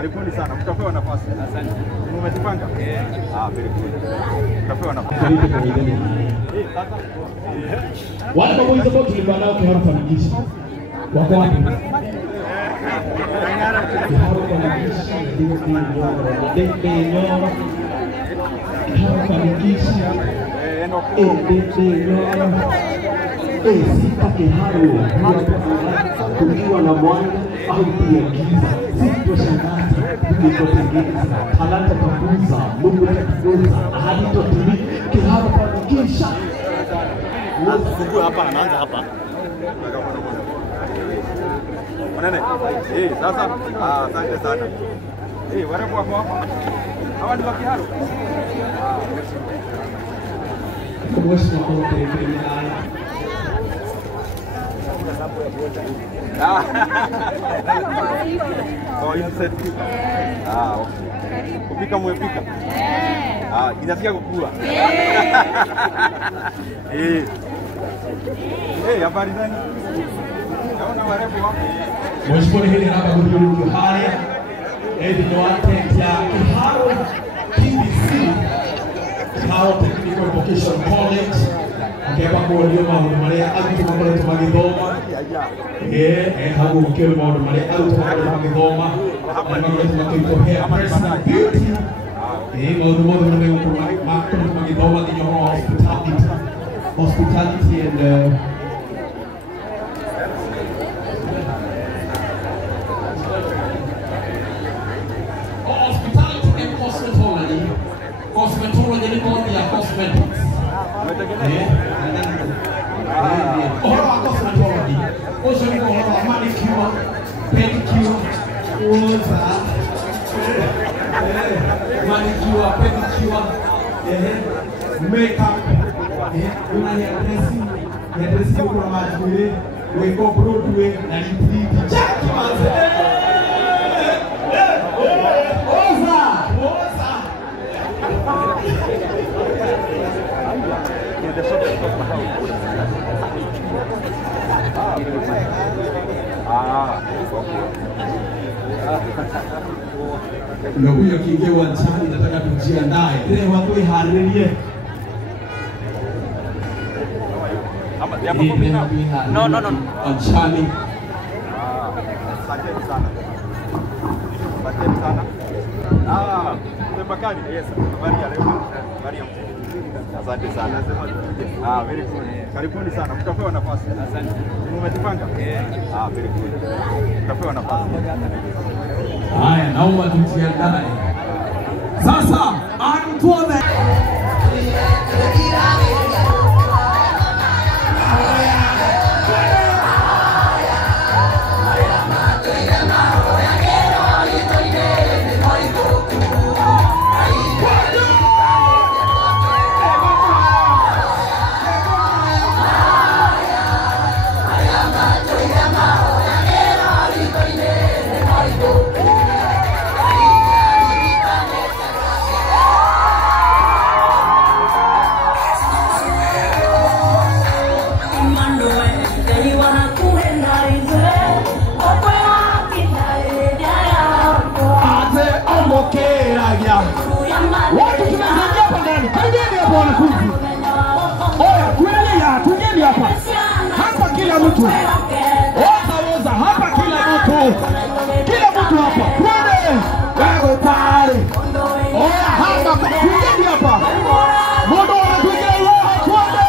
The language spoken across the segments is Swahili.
Karibuni sana. Mtapewa nafasi. Asante. Umejipanga? Very good. Mtapewa nafasi. Wale maboys ambao tulikuwa nao kwa familia wako wapi? Tukiwa na mwanga au pia giza, sitoshangaza tulipotengeza talanta takuza, Mungu atatufunza hadi tutimize kiharo kufanikisha. Mungu hapa anaanza hapa. Manene. Sasa asante sana. Warembo wako hapa. Hawa ni wa Kiharo. Kumwesha kwa kuendelea. Insert. Okay. Kupika mwepika. Inafika kukua. Habari zenu? Naona warembo hapo. Mheshimiwa hili hapa kudumu haya. Ndio attempt ya Kiharo TBC. Kiharo Technical Vocational College. Akeba kwa ndio mambo maria alitumwa tumagithoma. Hapo mkeo mambo maria alitumwa tumagithoma. Hapa ndio tunatoa personal beauty. Mambo ndio tumagithoma ndio hospitality and cosmetology ni kodi ya cosmetics. Cosmetology. Also ni kwa manicure, pedicure, manicure, pedicure, makeup, una hairdressing kwa majuri, weko Broadway na Litriti. Ndio huyo kiingia uwanjani, nataka tujiandae. Leo watu iharirie. No. Uwanjani. Asante sana. Bakari, yes. Habari ya leo. Habari ya asante sana. Very good. Karibuni sana. Mtapewa nafasi. Asante. Umejipanga? Very good. Mtapewa nafasi. Haya, naomba tujiandae. Sasa, antuone. Watu tunaingia hapa ndani. Kaideni hapo wanafunzi. Oya, kuendelea, tujeni hapa. Hapa kila mtu. Oza hapa kila mtu. Kila mtu hapa. Twende. Wewe tayari. Oya, hapa tujeni hapa. Mondo wanatuingia roho, twende.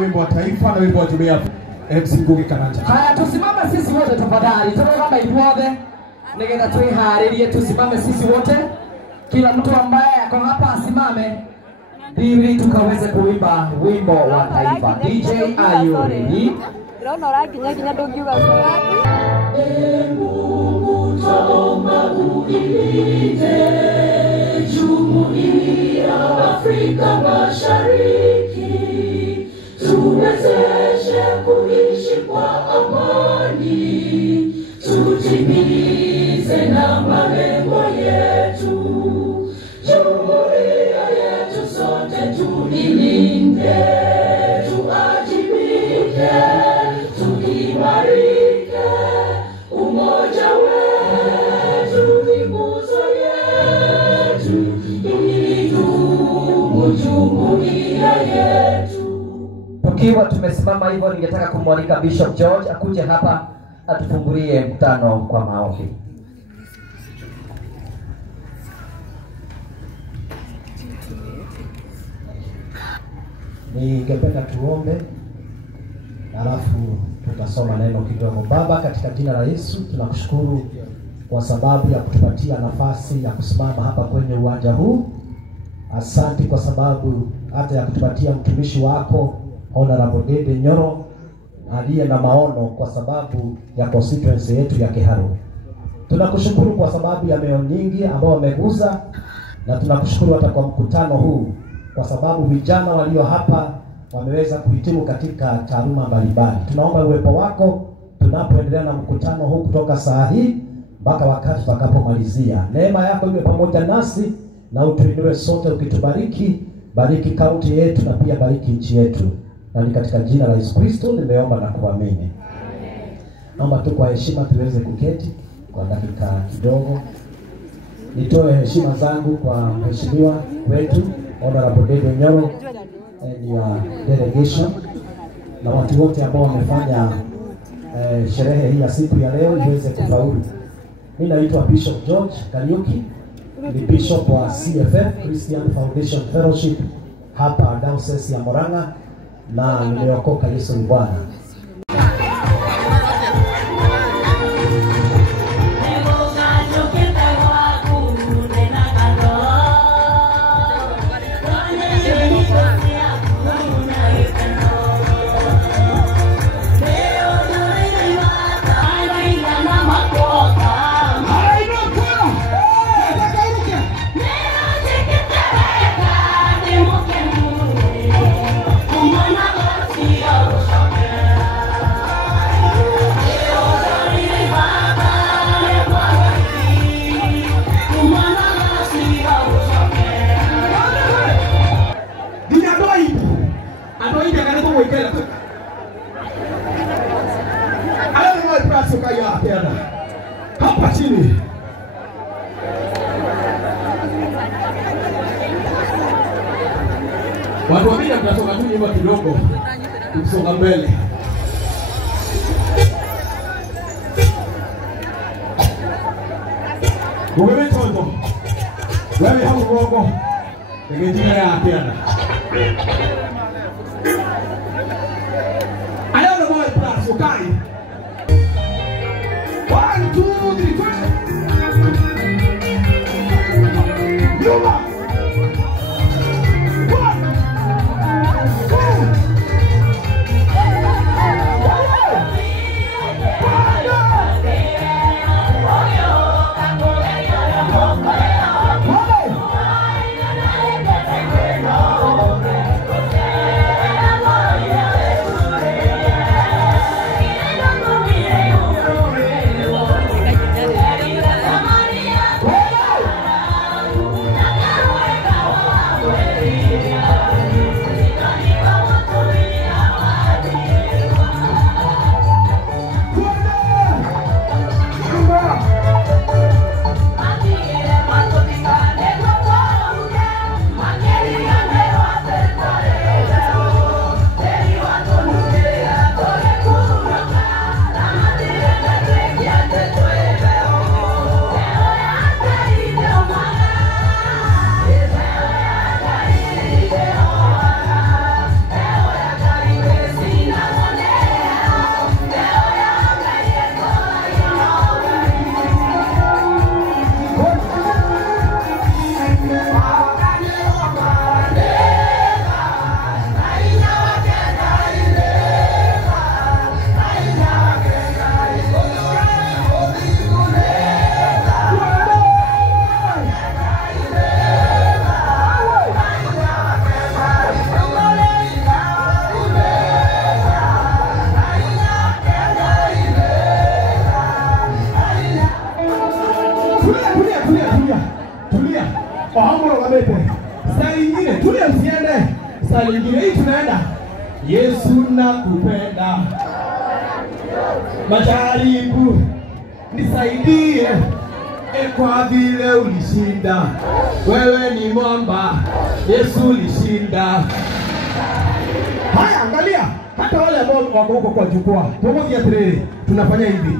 Wimbo wa taifa na wimbo wa jumuiya MC Ngugi Karanja. Haya, tusimame sisi wote tafadhali. Tunaomba ibuothe nigetha twiharirie, tusimame sisi wote, kila mtu ambaye ako hapa asimame ili tukaweze kuimba wimbo wa taifa. DJ, are you ready? Mungu tuomba uilinde Jumuiya Afrika Mashariki, tuwezeshe kuishi kwa amani, tutimize na malengo yetu. Jumuiya yetu sote tuilinde, tuajibike, tuimarike. Umoja wetu ni nguzo yetu, idumu jumuiya yetu. Tukiwa tumesimama hivyo, ningetaka kumwalika Bishop George akuje hapa atufungulie mkutano kwa maombi. Ningependa tuombe, alafu tutasoma neno kidogo. Baba, katika jina la Yesu tunakushukuru kwa sababu ya kutupatia nafasi ya kusimama hapa kwenye uwanja huu. Asante kwa sababu hata ya kutupatia mtumishi wako Honorable Dede Nyoro aliye na maono kwa sababu ya constituency yetu ya Kiharu. Tunakushukuru kwa sababu ya meo nyingi ambao wameguza, na tunakushukuru hata kwa mkutano huu kwa sababu vijana walio hapa wameweza kuhitimu katika taaluma mbalimbali. Tunaomba uwepo wako tunapoendelea na mkutano huu kutoka saa hii mpaka wakati tutakapomalizia. Neema yako iwe pamoja nasi na utuinue sote, ukitubariki. Bariki kaunti yetu na pia bariki nchi yetu. Na ni katika jina la Yesu Kristo nimeomba na kuamini. Amen. Naomba tu kwa heshima tuweze kuketi kwa dakika kidogo. Nitoe heshima zangu kwa mheshimiwa wetu Honorable Dede Nyoro and your delegation na watu wote ambao wamefanya sherehe hii ya siku ya leo iweze kufaulu. Mimi naitwa Bishop George Kariuki, ni bishop wa CFF Christian Foundation Fellowship hapa Diocese ya Murang'a, na nimeokoka. Yesu ni Bwana. tena. Hapa chini. Watu wawili tunatoka tu nyuma kidogo. Tukisonga mbele. Wewe mtoto. Wewe hapo rogo. Ningejina ya tena. I don't know what plus, okay? 1, 2, 3, 4. Yuma. bebe. Saa nyingine tulia usiende. Saa nyingine hii tunaenda. Yesu nakupenda. Majaribu nisaidie. Kwa vile ulishinda. Wewe ni mwamba. Yesu ulishinda. Haya angalia. Hata wale ambao wako huko kwa jukwaa. Pamoja treni tunafanya hivi.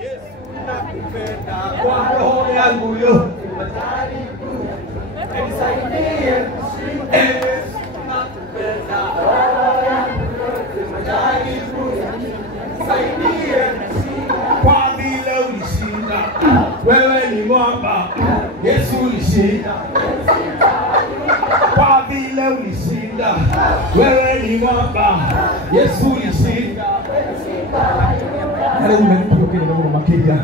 Yesu nakupenda kwa roho yangu yo. Nisaidie. Yesu nakupenda kwa roho yangu yo. Majaribu nisaidie. Kwa vile ulishinda. Wewe ni mwamba. Yesu ulishinda. Kwa vile ulishinda. Wewe ni mwamba. Yesu ulishinda. Yale umenipoke na Mungu makija.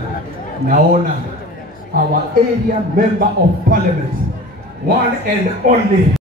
Naona our area member of parliament, one and only